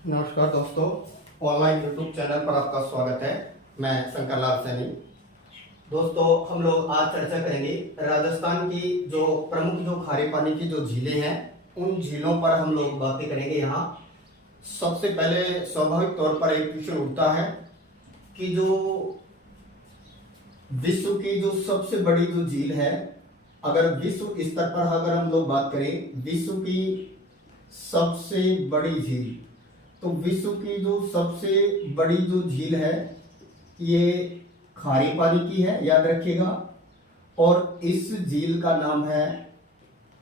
नमस्कार दोस्तों, online YouTube channel पर आपका स्वागत है। मैं शंकर लाल सैनी। दोस्तों, हम लोग आज चर्चा करेंगे राजस्थान की जो प्रमुख जो खारे पानी की जो झीलें हैं उन झीलों पर हम लोग बातें करेंगे। यहाँ सबसे पहले स्वाभाविक तौर पर एक क्वेश्चन उठता है कि जो विश्व की जो सबसे बड़ी जो झील है, अगर विश्व स्तर पर अगर हम लोग बात करें विश्व की सबसे बड़ी झील, तो विश्व की जो सबसे बड़ी जो झील है ये खारे पानी की है, याद रखिएगा। और इस झील का नाम है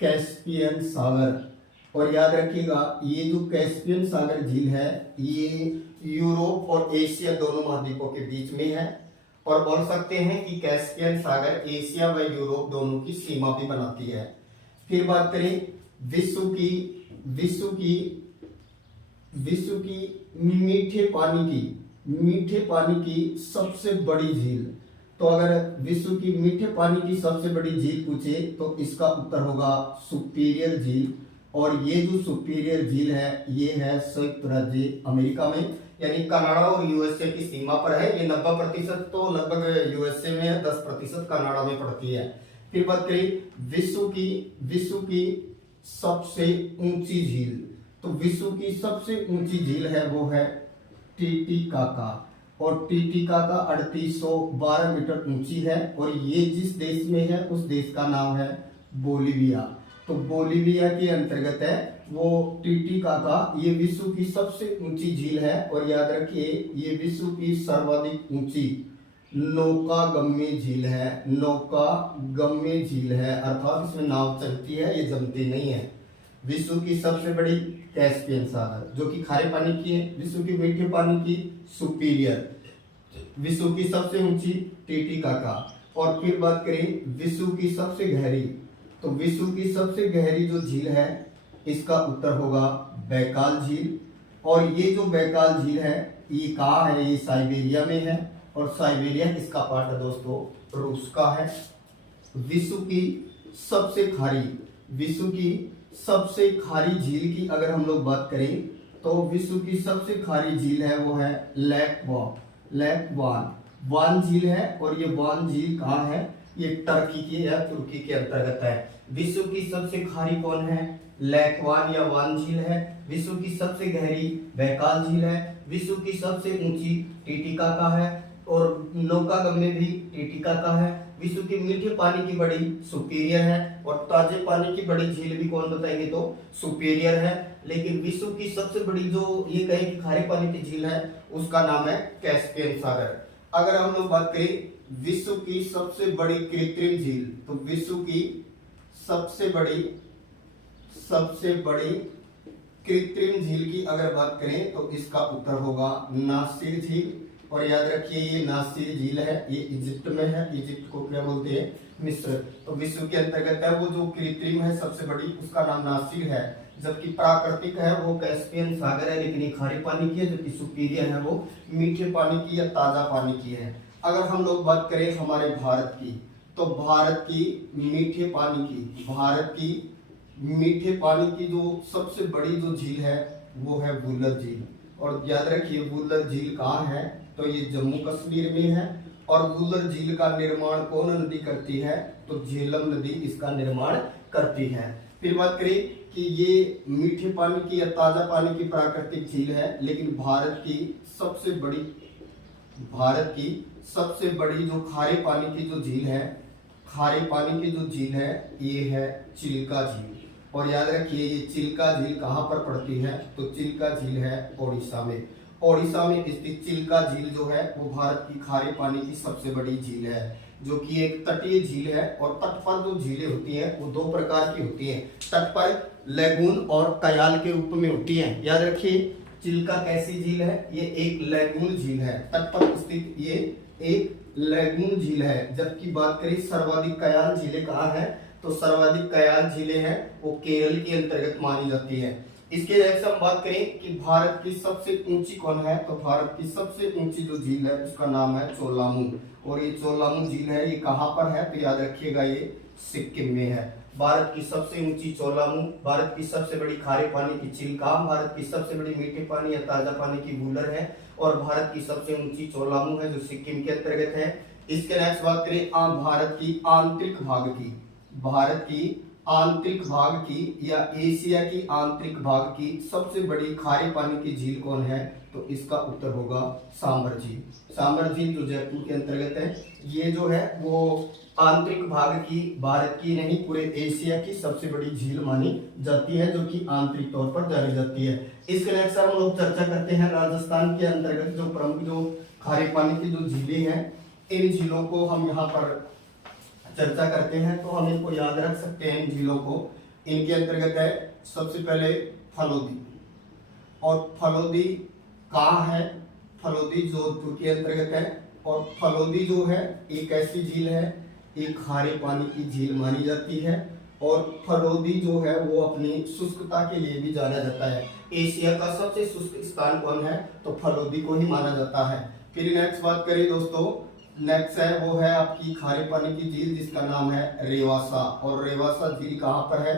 कैस्पियन सागर। और याद रखिएगा ये जो कैस्पियन सागर झील है ये यूरोप और एशिया दोनों महाद्वीपों के बीच में है। और बोल सकते हैं कि कैस्पियन सागर एशिया व यूरोप दोनों की सीमा भी बनाती है। फिर बात करें विश्व की मीठे पानी की सबसे बड़ी झील। तो अगर विश्व की मीठे पानी की सबसे बड़ी झील पूछे तो इसका उत्तर होगा सुपीरियर झील। और ये जो सुपीरियर झील है ये है संयुक्त राज्य अमेरिका में, यानी कनाडा और यूएसए की सीमा पर है। ये 90% तो लगभग यूएसए में है, 10% कनाडा में पड़ती है। फिर बात करें विश्व की सबसे ऊंची झील, तो विश्व की सबसे ऊंची झील है वो है टीटीकाका। और टीटीकाका 3812 मीटर ऊंची है और ये जिस देश में है उस देश का नाम है बोलीविया। तो बोलीविया के अंतर्गत है वो टीटीकाका। ये विश्व की सबसे ऊंची झील है। और याद रखिए ये विश्व की सर्वाधिक ऊंची नौकागम्य झील है, अर्थात इसमें नाव चलती है, ये जमती नहीं है। विश्व की सबसे बड़ी कैस्पियन सागर जो कि खारे पानी की है, विश्व की मीठे पानी की सुपीरियर, विश्व की सबसे ऊंची टीटीकाका। और फिर बात करें विश्व की सबसे गहरी, तो विश्व की सबसे गहरी जो झील है इसका उत्तर होगा बैकाल झील। और ये जो बैकाल झील है ये कहाँ है, ये साइबेरिया में है। और साइबेरिया किसका पार्ट है दोस्तों, रूस का है। विश्व की सबसे खारी झील की अगर हम लोग बात करें तो विश्व की सबसे खारी झील है वो है लेक वान झील है। और ये वान झील कहाँ है, ये टर्की की या तुर्की के अंतर्गत है। विश्व की सबसे खारी कौन है, लेक वान या वान झील है। विश्व की सबसे गहरी बैकाल झील है। विश्व की सबसे ऊंची टीटीकाका है और नौकागम्य भी टीटीकाका है। विश्व की मीठे पानी की बड़ी सुपीरियर है और ताजे पानी की बड़ी झील भी कौन बताएंगे तो सुपीरियर है। लेकिन विश्व की सबसे बड़ी जो ये कहें कि खारे पानी की झील है उसका नाम है कैस्पियन सागर। अगर हम लोग बात करें विश्व की सबसे बड़ी कृत्रिम झील, तो विश्व की सबसे बड़ी कृत्रिम झील की अगर बात करें तो इसका उत्तर होगा नासिर झील। और याद रखिए ये नासिर झील है, ये इजिप्ट में है। इजिप्ट को क्या बोलते हैं, मिस्र। तो विश्व के अंतर्गत है वो जो कृत्रिम है सबसे बड़ी, उसका नाम नासिर है। जबकि प्राकृतिक है वो कैस्पियन सागर है, लेकिन ये खारे पानी की है। जबकि सुपीरियर है वो मीठे पानी की या ताजा पानी की है। अगर हम लोग बात करें हमारे भारत की, तो भारत की मीठे पानी की जो सबसे बड़ी जो झील है वो है वुलर झील। और याद रखिए वुलर झील कहाँ है, तो ये जम्मू कश्मीर में है। और वुलर झील का निर्माण कौन नदी करती है, तो झेलम नदी इसका निर्माण करती है। फिर बात करें कि ये मीठे पानी की या ताजा पानी की प्राकृतिक झील है, लेकिन भारत की सबसे बड़ी जो खारे पानी की जो झील है ये है चिल्का झील। और याद रखिए ये चिल्का झील कहाँ पर पड़ती है, तो चिल्का झील है ओडिशा में। ओडिशा में स्थित चिल्का झील जो है वो भारत की खारे पानी की सबसे बड़ी झील है, जो कि एक तटीय झील है। और तट पर जो झीलें होती हैं वो दो प्रकार की होती हैं, तट पर लैगून और कयाल के रूप में होती हैं। याद रखिए चिल्का कैसी झील है, ये एक लैगून झील है, तट पर स्थित ये एक लैगून झील है। जबकि बात करें सर्वाधिक कयाल झीलें कहाँ है, तो सर्वाधिक कयाल झीलें हैं वो केरल के अंतर्गत मानी जाती है। इसके जैसे हम बात करें कि भारत की सबसे ऊंची कौन है, तो भारत की सबसे ऊंची जो झील है उसका नाम है चोलामू। और ये चोलामू झील है, ये कहाँ पर है, तो याद रखिएगा ये सिक्किम में है। भारत की सबसे ऊंची ज्वालामुखी, भारत की सबसे बड़ी खारे पानी की चिलकाम, भारत की सबसे बड़ी मीठे पानी या ताजा पानी की वूलर है, और भारत की सबसे ऊंची ज्वालामुखी है जो सिक्किम के अंतर्गत है। इसके नेक्स्ट बात करें भारत की आंतरिक भाग की, भारत की आंतरिक भाग की या एशिया की आंतरिक भाग की सबसे बड़ी खारे पानी की झील कौन है, तो इसका उत्तर होगा सांबर झील। सांबर झील जो जयपुर के अंतर्गत है, ये जो है वो आंतरिक भाग की, भारत की नहीं पूरे एशिया की सबसे बड़ी झील मानी जाती है, जो कि आंतरिक तौर पर जानी जाती है। इसके नेक्स्ट हम लोग चर्चा करते हैं राजस्थान के अंतर्गत जो प्रमुख जो खारे पानी की जो झीलें हैं, इन झीलों को हम यहाँ पर चर्चा करते हैं, तो हम इनको याद रख सकते हैं इन झीलों को। इनके अंतर्गत है सबसे पहले फलोदी, और फलोदी कहाँ है, फलोदी जोधपुर के अंतर्गत है, और फलोदी जो है एक ऐसी झील है, एक खारे पानी की झील मानी जाती है, और फलोदी जो है वो अपनी शुष्कता के लिए भी जाना जाता है। एशिया का सबसे शुष्क स्थान कौन है, तो फलोदी को ही माना जाता है। फिर नेक्स्ट बात करें दोस्तों, नेक्स्ट है वो है आपकी खारे पानी की झील जिसका नाम है रेवासा, और रेवासा झील कहाँ पर है,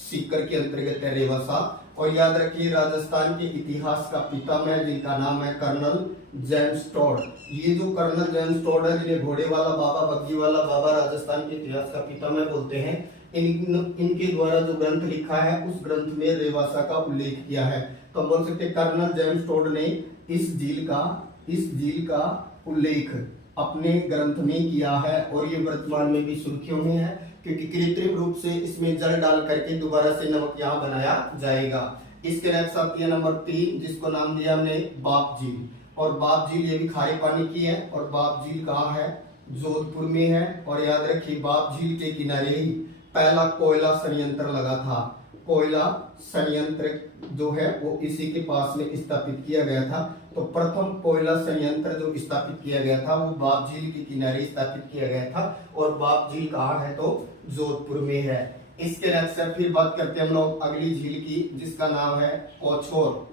सीकर के अंतर्गत है रेवासा। और याद रखिए राजस्थान के इतिहास का पितामह जिनका नाम है कर्नल जेम्स टॉड, ये जो कर्नल जेम्स टॉड है जिन्हें घोड़े वाला बाबा, बग्गी वाला बाबा राजस्थान के इतिहास का पितामह बोलते हैं, इनके द्वारा जो ग्रंथ लिखा है उस ग्रंथ में रेवासा का उल्लेख किया है। तो हम बोल सकते हैं कर्नल जेम्स टॉड ने इस झील का उल्लेख अपने ग्रंथ में किया है, और ये वर्तमान में भी सुर्खियों में है, क्योंकि कृत्रिम रूप से इसमें जल डाल करके दोबारा से नमक यहाँ बनाया जाएगा। इसके नेक्स्ट आती है नंबर 3 जिसको नाम दिया हमने बाप झील, और बाप झील ये भी खारे पानी की है, और बाप झील कहाँ है, जोधपुर में है। और याद रखिए बाप झील के किनारे ही पहला कोयला संयंत्र लगा था, कोयला संयंत्र जो है वो इसी के पास में स्थापित किया गया था। तो प्रथम कोयला संयंत्र जो स्थापित किया गया था वो बाप झील के किनारे स्थापित किया गया था, और बाप झील कहाँ है, तो जोधपुर में है। इसके नेक्स्ट फिर बात करते हैं हम लोग अगली झील की जिसका नाम है कोछोर,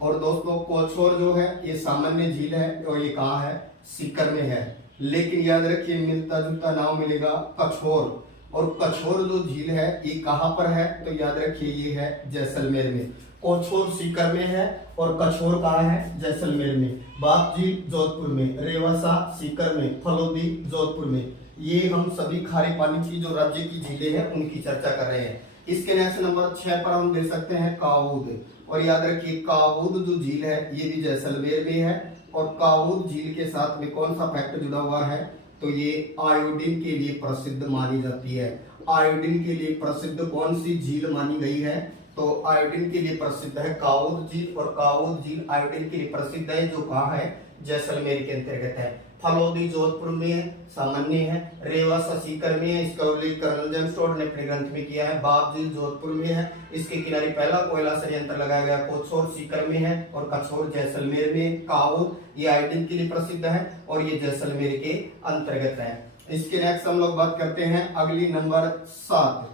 और दोस्तों कोछोर जो है ये सामान्य झील है, और ये कहाँ है, सीकर में है। लेकिन याद रखिए मिलता जुलता नाम मिलेगा कछोर, और कछोर जो झील है ये कहाँ पर है, तो याद रखिए ये है जैसलमेर में। कोछोर सीकर में है और कछोर कहाँ है, जैसलमेर में। बाप झील जोधपुर में, रेवासा सीकर में, फलोदी जोधपुर में। ये हम सभी खारे पानी की जो राज्य की झीलें हैं उनकी चर्चा कर रहे हैं। इसके नेक्स्ट नंबर 6 पर हम दे सकते हैं कावूद, और याद रखिए कावूद जो झील है ये भी जैसलमेर में है, और कावूद झील के साथ में कौन सा फैक्ट जुड़ा हुआ है, तो ये आयोडीन के लिए प्रसिद्ध मानी जाती है। आयोडीन के लिए प्रसिद्ध कौन सी झील मानी गई है, तो आयोडीन के लिए प्रसिद्ध है कावूद झील, और कावूद झील आयोडीन के लिए प्रसिद्ध है जो कहाँ है, जैसलमेर के अंतर्गत है। फलोदी जोधपुर में है, सामान्य है। रेवासा सीकर में है, इसका उल्लेख कर्नल जेम्स टॉड ने अपने ग्रंथ में किया है। बाप झील जोधपुर में है, इसके किनारे पहला कोयला संयंत्र लगाया गया। कोछोर सीकर में है, और कछोर जैसलमेर में। कावूद ये आयोडीन के लिए प्रसिद्ध है, और ये जैसलमेर के अंतर्गत है। इसके नेक्स्ट हम लोग बात करते हैं अगली नंबर 7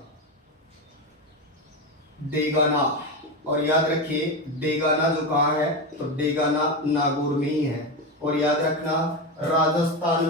डेगाना, और याद रखिए डेगाना जो कहाँ है, तो डेगाना नागौर में ही है। और याद रखना राजस्थान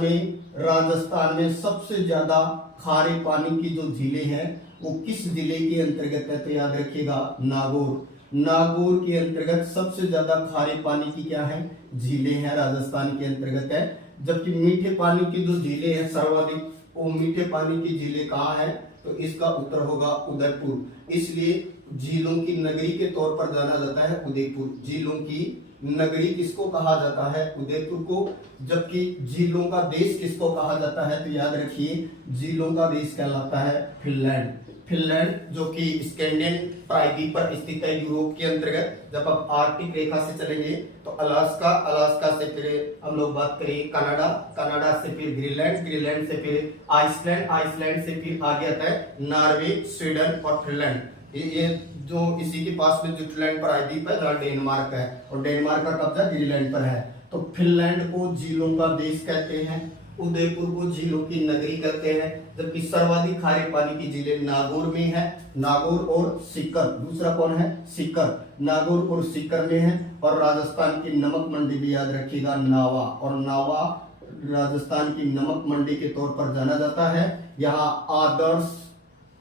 में सबसे ज्यादा खारे पानी की जो झीलें हैं वो किस जिले के अंतर्गत है, तो याद रखिएगा नागौर। नागौर के अंतर्गत सबसे ज्यादा खारे पानी की क्या है, झीलें हैं, राजस्थान के अंतर्गत है। जबकि मीठे पानी की जो झीलें हैं सर्वाधिक, वो मीठे पानी की झीलें कहाँ है, तो इसका उत्तर होगा उदयपुर। इसलिए झीलों की नगरी के तौर पर जाना जाता है उदयपुर। झीलों की नगरी किसको कहा जाता है, उदयपुर को। जबकि झीलों का देश किसको कहा जाता है, तो याद रखिए झीलों का देश कहलाता है फिनलैंड। फिनलैंड जो कि स्कैंडिनेवियन प्रायद्वीप पर स्थित है यूरोप के अंतर्गत। जब आप आर्कटिक रेखा से चलेंगे तो अलास्का, अलास्का से फिर हम लोग बात करें कनाडा, कनाडा से फिर ग्रीनलैंड, ग्रीनलैंड से फिर आइसलैंड, आइसलैंड से फिर आगे आता है नॉर्वे, स्वीडन और फिनलैंड। ये जो इसी के पास में जुटलैंड प्रायद्वीप है जहाँ डेनमार्क है, और डेनमार्क का कब्जा ग्रीनलैंड पर है। तो फिनलैंड को झीलों का देश कहते हैं, उदयपुर को झीलों की नगरी कहते हैं। जबकि सर्वाधिक खारे पानी की झीलें नागौर में है, नागौर और सीकर। दूसरा कौन है, सीकर। नागौर और सीकर में है। और राजस्थान की नमक मंडी भी याद रखिएगा नावा, और नावा राजस्थान की नमक मंडी के तौर पर जाना जाता है। यहाँ आदर्श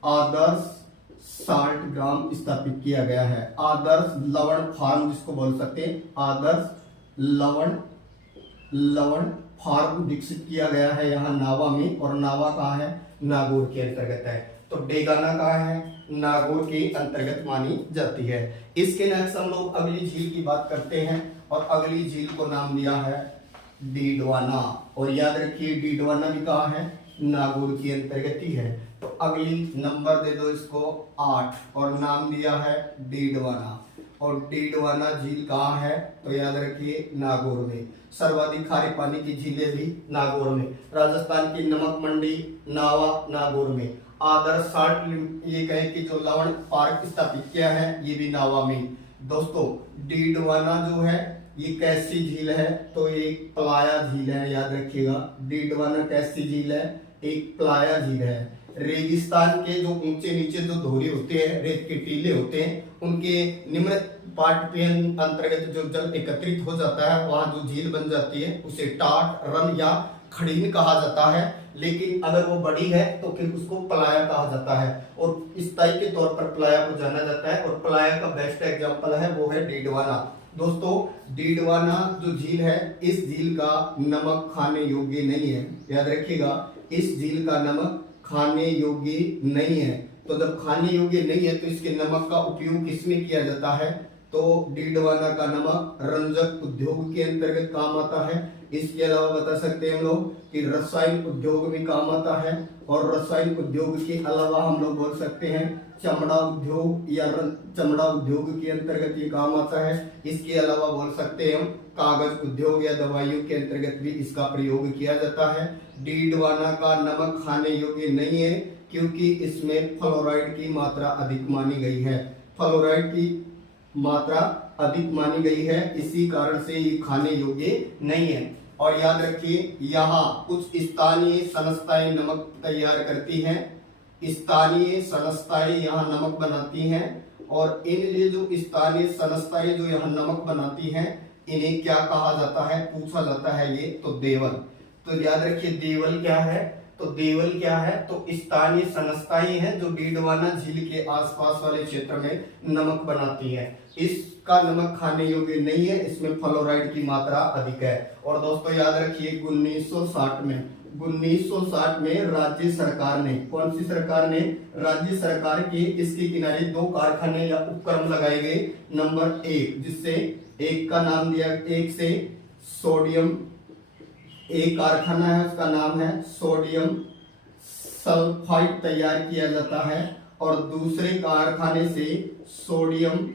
आदर्श साल्ट ग्राम स्थापित किया गया है। आदर्श लवण फार्म जिसको बोल सकते हैं, आदर्श लवण फार्म विकसित किया गया है यहाँ नावा में, और नावा कहाँ है, नागौर के अंतर्गत है। तो डेगाना कहाँ है, नागौर के अंतर्गत मानी जाती है। इसके नेक्स्ट हम लोग अगली झील की बात करते हैं, और अगली झील को नाम दिया है डीडवाना, और याद रखिए डीडवाना भी कहाँ है, नागौर की अंतर्गत ही है। तो अगली नंबर दे दो इसको 8, और नाम दिया है डीडवाना, और डीडवाना झील कहाँ है, तो याद रखिए नागौर में। सर्वाधिक खारे पानी की झीलें भी नागौर में। राजस्थान की नमक मंडी नावा नागौर में। आदर्श साल्ट ये कहे कि जो लवण पार्क स्थापित किया है ये भी नावा में। दोस्तों डीडवाना जो है ये कैसी झील है, तो एक प्लाया झील है, याद रखिएगा। डीडवाना कैसी झील है, एक प्लाया झील है। रेगिस्तान के जो ऊंचे नीचे जो धोरी होते हैं, रेत के टीले होते हैं, उनके निम्न पार्ट पे अंतर्गत जो जल एकत्रित हो जाता है, वहां जो झील बन जाती है उसे टाट, रन या खड़ीन कहा जाता है। लेकिन अगर वो बड़ी है तो फिर उसको प्लाया कहा जाता है, और स्थायी के तौर पर प्लाया को जाना जाता है। और प्लाया का बेस्ट एग्जांपल है वो है डीडवाना। दोस्तों डीडवाना जो झील है, इस झील का नमक खाने योग्य नहीं है, याद रखिएगा। इस झील का नमक खाने योग्य नहीं है। तो जब खाने योग्य नहीं है तो इसके नमक का उपयोग किसमें किया जाता है, तो डीडवाना का नमक रंजक उद्योग के अंतर्गत काम आता है। इसके अलावा बता सकते हैं हम लोग कि रसायन उद्योग में काम आता है, और रसायन उद्योग के अलावा हम लोग बोल सकते हैं चमड़ा उद्योग या चमड़ा उद्योग के अंतर्गत ये काम आता है। इसके अलावा बोल सकते हैं हम कागज उद्योग या दवाइयों के अंतर्गत भी इसका प्रयोग किया जाता है। डीडवाना का नमक खाने योग्य नहीं है क्योंकि इसमें फ्लोराइड की मात्रा अधिक मानी गई है। फ्लोराइड की मात्रा अधिक मानी गई है, इसी कारण से ये खाने योग्य नहीं है। और याद रखिए यहाँ कुछ स्थानीय संस्थाएं नमक तैयार करती हैं, स्थानीय संस्थाएं यहाँ नमक बनाती हैं, और इन जो स्थानीय संस्थाएं जो यहाँ नमक बनाती हैं इन्हें क्या कहा जाता है, पूछा जाता है ये, तो देवल। तो याद रखिए देवल क्या है, तो देवल क्या है, तो स्थानीय संस्थाएं हैं जो डीडवाना झील के आसपास वाले क्षेत्र में नमक बनाती हैं। इसका नमक खाने योग्य नहीं है, इसमें फ्लोराइड की मात्रा अधिक है। और दोस्तों याद रखिए 1960 में राज्य सरकार ने, कौन सी सरकार ने, राज्य सरकार के इसके किनारे 2 कारखाने या उपक्रम लगाए गए। नंबर 1 जिससे एक का नाम दिया, एक से सोडियम, एक कारखाना है उसका नाम है सोडियम सल्फाइड तैयार किया जाता है, और दूसरे कारखाने से सोडियम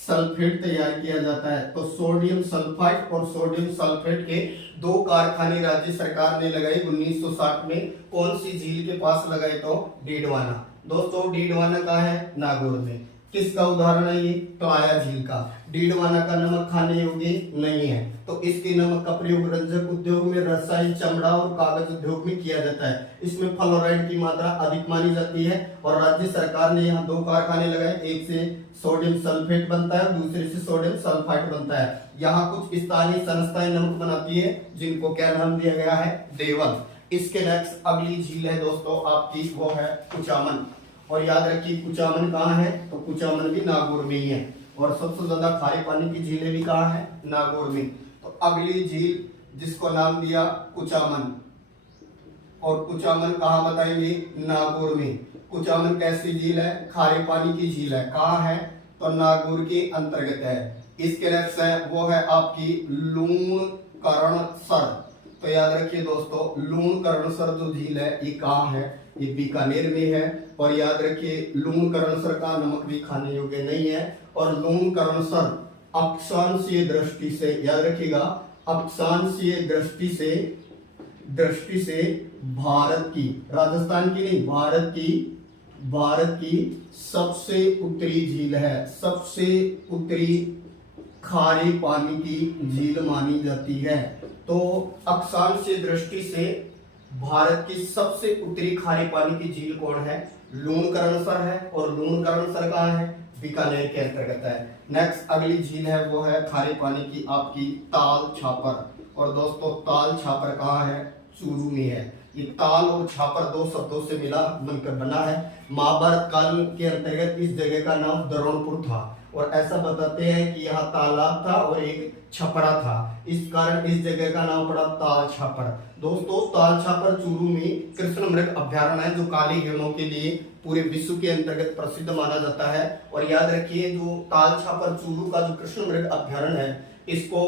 सल्फेट तैयार किया जाता है। तो सोडियम सल्फाइड और सोडियम सल्फेट के 2 कारखाने राज्य सरकार ने लगाए 1960 में। कौन सी झील के पास लगाए, तो डीडवाना। दोस्तों डीडवाना कहाँ है, नागौर में। किसका उदाहरण है ये, प्लाया झील का। डीडवाना का नमक खाने योग्य नहीं है, तो इसके नमक का प्रयोग रंजक उद्योग में, रसायन, चमड़ा और कागज उद्योग में किया जाता है। इसमें फ्लोराइड की मात्रा अधिक मानी जाती है, और राज्य सरकार ने यहाँ 2 कारखाने लगाए, एक से सोडियम सल्फेट बनता है, दूसरे से सोडियम सल्फाइड बनता है। यहाँ कुछ स्थानीय संस्थाएं नमक बनाती है जिनको क्या नाम दिया गया है, देवल। इसके नेक्स्ट अगली झील है दोस्तों आपकी, वो है कुचामन। और याद रखिए कुचामन कहाँ है, तो कुचामन भी नागौर में ही है, और सबसे ज्यादा खारे पानी की झीलें भी कहाँ है, नागौर में। तो अगली झील जिसको नाम दिया कुचामन, और कुचामन कहाँ बताएंगे, नागौर में। कुचामन कैसी झील है, खारे पानी की झील है, कहाँ है, तो नागौर के अंतर्गत है। इसके नेक्स्ट है वो है आपकी लूणकरणसर। तो याद रखिए दोस्तों लूणकरणसर जो झील है ये कहाँ है, ये बीकानेर में है। और याद रखिए लूणकरणसर का नमक भी खाने योग्य नहीं है, और लूणकरणसर अक्षांशीय दृष्टि से, याद रखिएगा, अक्षांशीय दृष्टि से भारत की, राजस्थान की नहीं, भारत की सबसे उत्तरी झील है, सबसे उत्तरी खारे पानी की झील मानी जाती है। तो अक्षांशीय दृष्टि से भारत की सबसे उत्तरी खारे पानी की झील कौन है, लूणकरणसर है, और लूणकरणसर कहाँ है, बीकानेर के अंतर्गत है। नेक्स्ट अगली झील है वो है खारे पानी की आपकी ताल छापर। और दोस्तों ताल छापर कहाँ है, चूरू में है। ये ताल और छापर दो शब्दों से मिला बनकर बना है। महाभारत काल के अंतर्गत इस जगह का नाम द्रोणपुर था और ऐसा बताते हैं कि यहाँ तालाब था और एक छपरा था, इस कारण इस जगह का नाम पड़ा ताल छापर। दोस्तों ताल छापर चूरू में कृष्ण मृग अभ्यारण्य है जो काले हिरणों के लिए पूरे विश्व के अंतर्गत प्रसिद्ध माना जाता है। और याद रखिए जो ताल छापर चूरू का जो कृष्ण मृग अभ्यारण्य है, इसको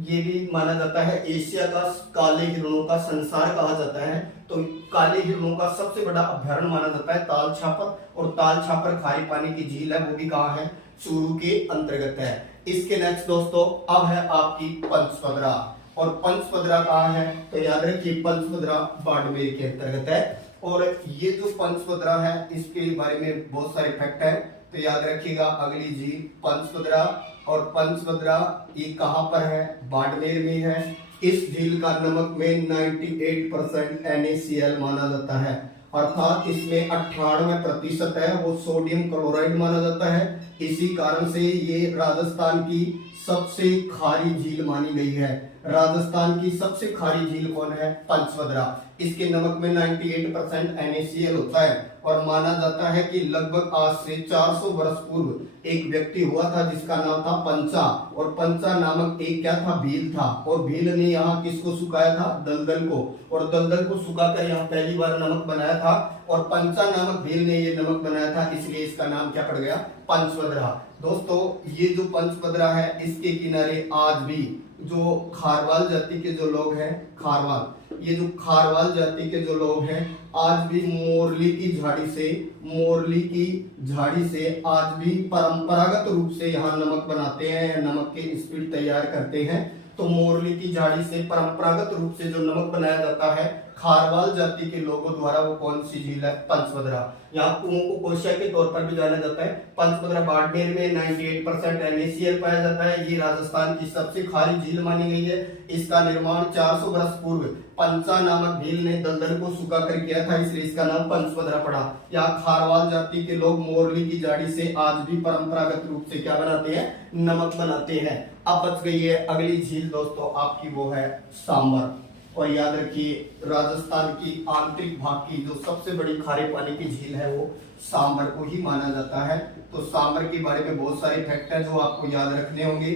ये भी माना जाता है एशिया का काले हिरणों का संसार कहा जाता है। तो काले हिरणों का सबसे बड़ा अभ्यारण्य माना जाता है ताल छापर, और ताल छापर खारे पानी की झील है, वो भी कहाँ है, चूरू के अंतर्गत है। इसके नेक्स्ट दोस्तों अब है आपकी पंचपदरा, और पंचपदरा कहाँ है, तो याद रखिए पंचपदरा बाड़मेर के अंतर्गत है। और ये जो पंचपदरा है इसके बारे में बहुत सारे फैक्ट है, तो याद रखिएगा अगली झील पंचपदरा। और पंचपदरा ये कहाँ पर है, बाड़मेर में है। इस झील का नमक में 98% NaCl माना जाता है, अर्थात इसमें 98% है वो सोडियम क्लोराइड माना जाता है। इसी कारण से ये राजस्थान की सबसे खारी झील मानी गई है। राजस्थान की सबसे खारी झील कौन है, पंचपदरा। इसके नमक में 98% NaCl होता है और माना जाता है कि लगभग आज से 400 वर्ष पूर्व एक व्यक्ति हुआ था जिसका नाम था पंचा, और पंचा नामक एक क्या था, भील था। और भील ने यहाँ किसको सुखाया था, दलदल को, और दलदल को सुखाकर यहाँ पहली बार नमक बनाया था। और पंचा नामक भील ने ये नमक बनाया था, इसलिए इसका नाम क्या पड़ गया, पंचपदरा। दोस्तों ये जो पंचपदरा है इसके किनारे आज भी जो खारवाल जाति के जो लोग हैं, खारवाल, ये जो खारवाल जाति के जो लोग हैं आज भी मोरली की झाड़ी से आज भी परंपरागत रूप से यहाँ नमक बनाते हैं, नमक के स्पीड तैयार करते हैं। तो मोरली की झाड़ी से परंपरागत रूप से जो नमक बनाया जाता है खारवाल जाति के लोगों द्वारा, वो कौन सी झील है, पंचपदरा। यहाँ कुओं को कोशिया के तौर पर भी जाना जाता है। पंचपदरा बाड़मेर में 98% NaCl पाया जाता है। ये राजस्थान की सबसे खारी झील मानी गई है। इसका निर्माण 400 वर्ष पूर्व पंचा नामक भील ने दलदल को सुखा कर किया था, इसलिए इसका नाम पंचपदरा पड़ा। यहाँ खारवाल जाति के लोग मोरली की झाड़ी से आज भी परंपरागत रूप से क्या बनाते हैं, नमक बनाते हैं। अब बच गई है अगली झील दोस्तों आपकी, वो है सांबर। और याद रखिए राजस्थान की आंतरिक भाग की जो सबसे बड़ी खारे पानी की झील है वो सांबर को ही माना जाता है। तो सांबर के बारे में बहुत सारे फैक्ट है जो आपको याद रखने होंगे।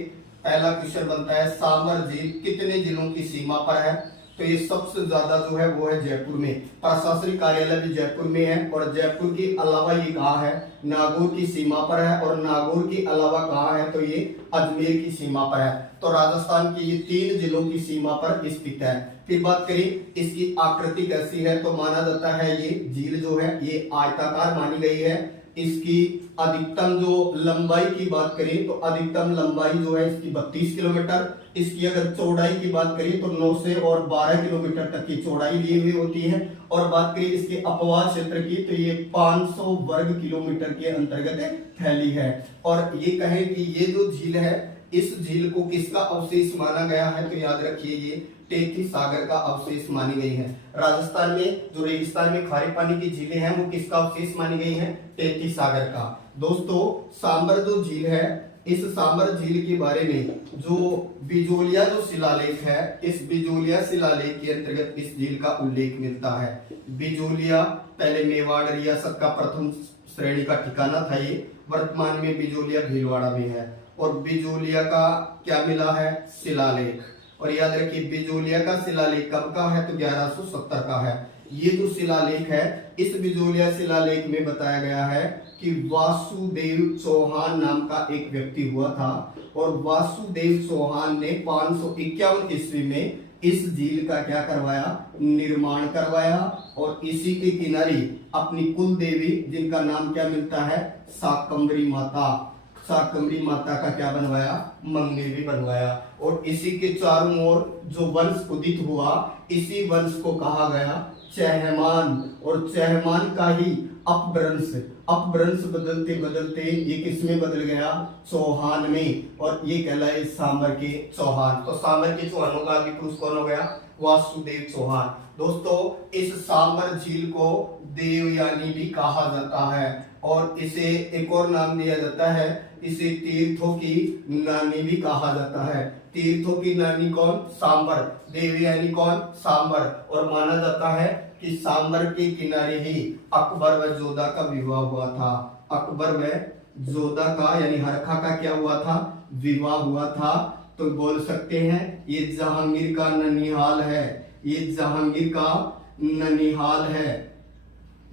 पहला क्वेश्चन बनता है सांबर झील कितने जिलों की सीमा पर है, तो ये सबसे ज्यादा जो है वो है जयपुर में। प्रशासनिक कार्यालय भी जयपुर में है, और जयपुर के अलावा ये कहाँ है, नागौर की सीमा पर है। और नागौर के अलावा कहाँ है, तो ये अजमेर की सीमा पर है। तो राजस्थान की ये 3 जिलों की सीमा पर स्थित है। फिर बात करें इसकी आकृति कैसी है, तो माना जाता है ये झील जो है ये आयताकार मानी गई है। इसकी अधिकतम जो लंबाई की बात करें तो अधिकतम लंबाई जो है इसकी 32 किलोमीटर। इसकी अगर चौड़ाई की बात करें तो 9 से और 12 किलोमीटर तक की चौड़ाई ली हुई होती है। और बात करें इसके अपवाद क्षेत्र की तो ये 500 वर्ग किलोमीटर के अंतर्गत फैली है। और ये कहें कि ये जो झील है इस झील को किसका अवशेष माना गया है, तो याद रखिए ये टेथी सागर का अवशेष मानी गई है। राजस्थान में जो रेगिस्तान में खारे पानी की झीलें हैं वो किसका अवशेष मानी गई हैं, टेथी सागर का। दोस्तों सांबर जो झील है, इस सांबर झील के बारे में जो बिजोलिया जो शिलालेख है, इस बिजोलिया शिलालेख के अंतर्गत इस झील का उल्लेख मिलता है। बिजोलिया पहले मेवाड़ रियासत का प्रथम श्रेणी का ठिकाना था, ये वर्तमान में बिजोलिया भीलवाड़ा में है। और बिजोलिया का क्या मिला है, शिलालेख। और याद रखिए बिजोलिया का शिलालेख कब का है, तो 1170 का है। ये जो शिलालेख है इस बिजोलिया शिलालेख में बताया गया है कि वासुदेव चौहान नाम का एक व्यक्ति हुआ था, और वासुदेव चौहान ने 551 ईस्वी में इस झील का क्या करवाया, निर्माण करवाया। और इसी के किनारे अपनी कुल देवी जिनका नाम क्या मिलता है, शाकंभरी माता, शाकंभरी माता का क्या बनवाया, मंदिर भी बनवाया। और इसी के चारों ओर जो वंश उदित हुआ, इसी वंश को कहा गया चहमान। और चहमान का ही अपभ्रंश बदलते बदलते ये किसमें बदल गया, चौहान में। और ये कहलाए सांबर के चौहान। तो सांबर के चौहानों का आदि पुरुष कौन हो गया, वासुदेव चौहान। दोस्तों इस सांबर झील को देवयानी भी कहा जाता है, और इसे एक और नाम दिया जाता है इसे तीर्थों की नानी भी कहा जाता है। तीर्थों की नानी कौन? सांबर। देवयानी कौन? सांबर। और माना जाता है कि सांबर के किनारे ही अकबर व जोधा का विवाह हुआ था। अकबर व जोधा का यानी हरखा का क्या हुआ था? विवाह हुआ था। तो बोल सकते हैं ये जहांगीर का ननिहाल है। ये जहांगीर का ननिहाल है।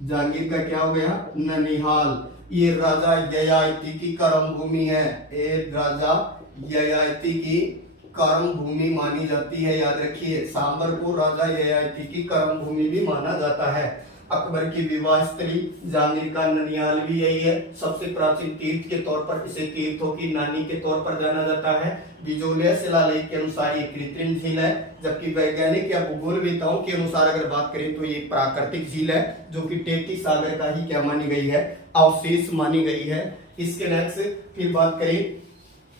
जहांगीर का क्या हो गया? ननिहाल। ये राजा ययाति की कर्म भूमि है। ये राजा ययाति की कर्म भूमि मानी जाती है। याद रखिए, सांबर को राजा ययाति की कर्म भूमि भी माना जाता है। अकबर की विवाह स्थली जहांगीर का ननिहाल भी यही है। सबसे प्राचीन तीर्थ के तौर पर इसे तीर्थों की नानी के तौर पर जाना जाता है। बिजोलिया शिलालेख के अनुसार ये कृत्रिम झील है, जबकि वैज्ञानिक या भूगोलवेताओं के अनुसार अगर बात करें तो ये प्राकृतिक झील है, जो कि टेटी सागर का ही क्या मानी गई है? अवशेष मानी गई है। इसके नेक्स्ट फिर बात करें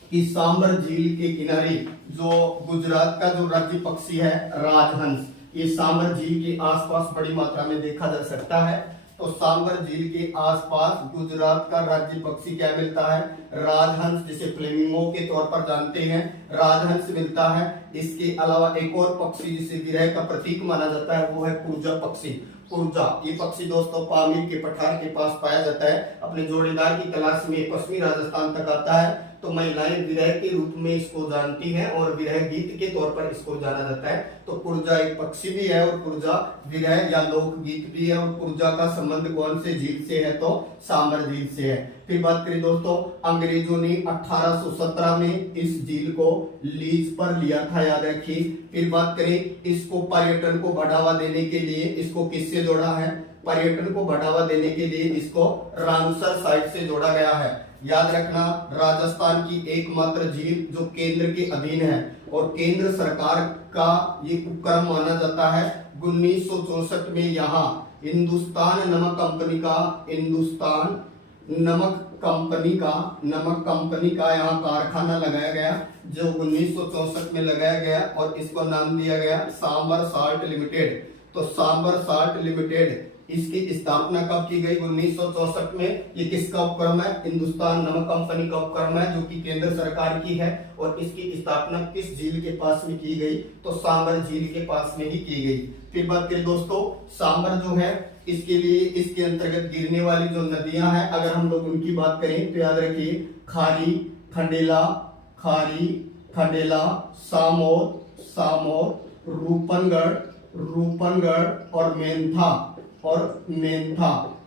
कि सांबर झील के किनारे जो गुजरात का जो राज्य पक्षी है राजहंस, ये सांबर झील के आसपास बड़ी मात्रा में देखा जा सकता है। तो सांबर झील के आसपास गुजरात का राज्य पक्षी क्या मिलता है? राजहंस, जिसे फ्लेमिंगो के तौर पर जानते हैं, राजहंस मिलता है। इसके अलावा एक और पक्षी जिसे विरह का प्रतीक माना जाता है वो है पुर्जा पक्षी। पुर्जा ये पक्षी दोस्तों पामीर के पठार के पास पाया जाता है। अपने जोड़ीदार की तलाश में पश्चिमी राजस्थान तक आता है। तो महिलाएं विरह के रूप में इसको जानती हैं और विरह गीत के तौर पर इसको जाना जाता है। तो पुर्जा एक पक्षी भी है और पुर्जा विरह या लोक गीत भी है। और पुर्जा का संबंध कौन से झील से है? तो सांबर झील से है। फिर बात करें दोस्तों, अंग्रेजों ने 1817 में इस झील को लीज पर लिया था, याद रखिए। फिर बात करें इसको पर्यटन को बढ़ावा देने के लिए इसको किससे जोड़ा है? पर्यटन को बढ़ावा देने के लिए इसको रामसर साइट से जोड़ा गया है। याद रखना, राजस्थान की एकमात्र झील जो केंद्र के अधीन है और केंद्र सरकार का ये उपक्रम माना जाता है। 1964 में यहाँ हिंदुस्तान नमक कंपनी का यहाँ कारखाना लगाया गया, जो 1964 में लगाया गया और इसको नाम दिया गया सांबर साल्ट लिमिटेड। तो सांबर साल्ट लिमिटेड इसकी स्थापना कब की गई? 1964 में। ये किसका उपक्रम है? हिंदुस्तान नमक कंपनी का उपक्रम है, जो कि केंद्र सरकार की है। और इसकी स्थापना किस झील के पास में की गई? तो सांबर झील के पास में ही की गई। फिर बात करें दोस्तों, सांबर जो है इसके लिए इसके अंतर्गत गिरने वाली जो नदियां हैं, अगर हम लोग उनकी बात करें तो याद रखिए खारी, खंडेला, सामोर, रूपनगढ़ और मेंथा।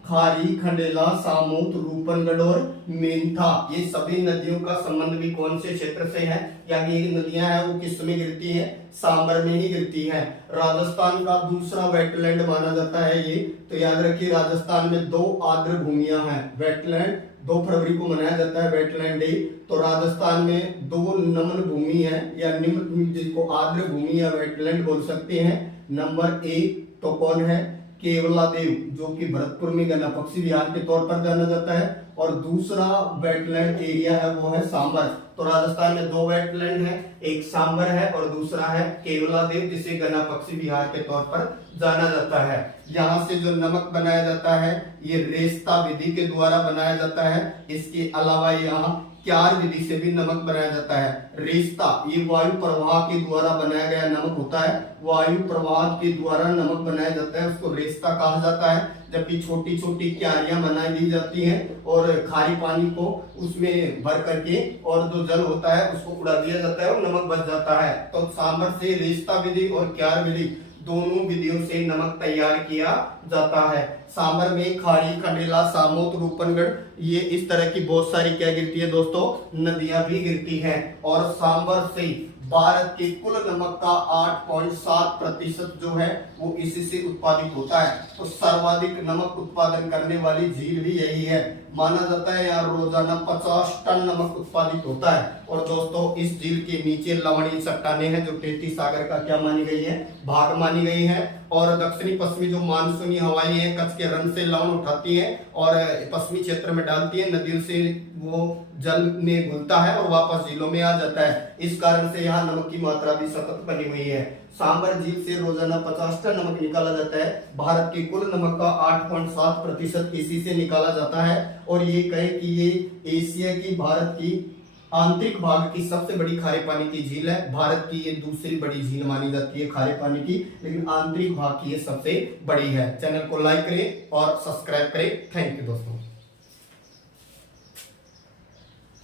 खारी, खंडेला, सामोत, रूपनगढ़ और मेंथा, ये सभी नदियों का संबंध भी कौन से क्षेत्र से है? यानी ये नदियां हैं वो किस में गिरती हैं? सांबर में ही गिरती हैं। राजस्थान का दूसरा वेटलैंड माना जाता है ये। तो याद रखिए, राजस्थान में 2 आर्द्र भूमियां हैं। वेटलैंड 2 फरवरी को मनाया जाता है वेटलैंड डे। तो राजस्थान में 2 नमन भूमि है या निम्न, जिसको आर्द्र भूमि या वेटलैंड बोल सकते हैं। नंबर 1 तो कौन है? केवलादेव, जो कि भरतपुर में गना पक्षी विहार के तौर पर जाना जाता है। और दूसरा वेटलैंड एरिया है वो है सांबर। तो राजस्थान में 2 वेटलैंड है, एक सांबर है और दूसरा है केवलादेव, जिसे गना पक्षी विहार के तौर पर जाना जाता है। यहाँ से जो नमक बनाया जाता है ये रेस्ता विधि के द्वारा बनाया जाता है। इसके अलावा यहाँ क्यार विधि से भी नमक बनाया जाता है। रेस्ता ये वायु प्रवाह के द्वारा बनाया गया नमक होता है। वायु प्रवाह के द्वारा नमक बनाया जाता है, उसको रेस्ता कहा जाता है। जबकि छोटी छोटी क्यारियां बनाई दी जाती हैं और खारी पानी को उसमें भर करके और जो जल होता है उसको उड़ा दिया जाता है और नमक बच जाता है। तो सांबर से रेस्ता विधि और क्यार विधि दोनों विधियों से नमक तैयार किया जाता है। सांबर में खारी, खंडेला, सामोत, रूपनगढ़, ये इस तरह की बहुत सारी क्या गिरती है दोस्तों? नदियां भी गिरती हैं। और सांबर से भारत के कुल नमक का 8.7% जो है वो इसी से उत्पादित होता है। तो सर्वाधिक नमक उत्पादन करने वाली झील भी यही है। माना जाता है यार रोजाना 50 टन नमक उत्पादित होता है। और दोस्तों इस झील के नीचे लवणीय चट्टानें हैं, जो टेटी सागर का क्या मानी गई है? भाग मानी गई है। और दक्षिणी पश्चिमी जो मानसूनी हवाएं हैं कच्छ के रण से लवण उठाती हैं और पश्चिमी क्षेत्र में डालती है, नदियों से वो जल में घुलता है और वापस झीलों में आ जाता है। इस कारण से यहाँ नमक की मात्रा भी सतत बनी हुई है। सांबर झील से रोजाना 50 टन नमक निकाला जाता है। भारत के कुल नमक का 8.7% इसी से निकाला जाता है और ये कहें कि ये एशिया की, भारत की आंतरिक भाग की सबसे बड़ी खारे पानी की झील है। भारत की ये दूसरी बड़ी झील मानी जाती है खारे पानी की, लेकिन आंतरिक भाग की ये सबसे बड़ी है। चैनल को लाइक करें और सब्सक्राइब करें। थैंक यू दोस्तों।